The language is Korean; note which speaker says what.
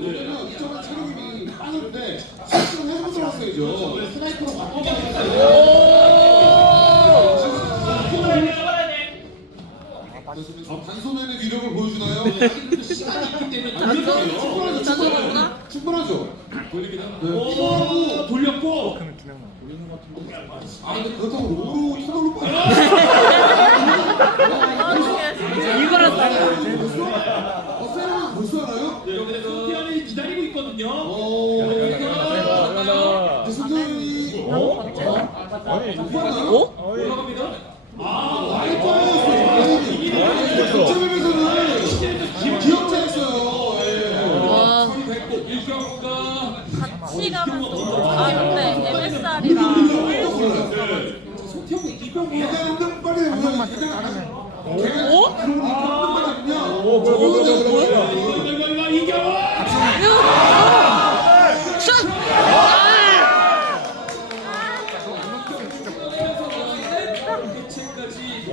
Speaker 1: 왜냐면 이전에 체력이 빠졌는데 실수를 해서 들어왔어야죠. 스나이퍼로 바꿔봐야 아, 단소맨의 위력을 보여주나요? 시간이 있기 때문에? 충분하죠.
Speaker 2: 단소구나?
Speaker 1: 충분하죠. 돌리긴 한데.
Speaker 3: 오, 돌렸고.
Speaker 1: 아 근데 그렇다고 로로 터널로 빠져.
Speaker 2: 이거랑 다르다.
Speaker 1: 어, 세라는 벌써 알아요?
Speaker 3: 손태현이 기다리고 있거든요.
Speaker 1: 어, 근데 손태현이 어?
Speaker 2: 어?
Speaker 3: 올라갑니다.
Speaker 1: 빠졌어요. 득점에서는 기억자였어요. 예.
Speaker 2: 와,
Speaker 3: 됐고 일경가
Speaker 2: 같이 가면 아 근데 MSR이랑
Speaker 3: 손태현이 이병호.
Speaker 1: 빨리.
Speaker 2: 어?
Speaker 1: 오?
Speaker 3: 대체까지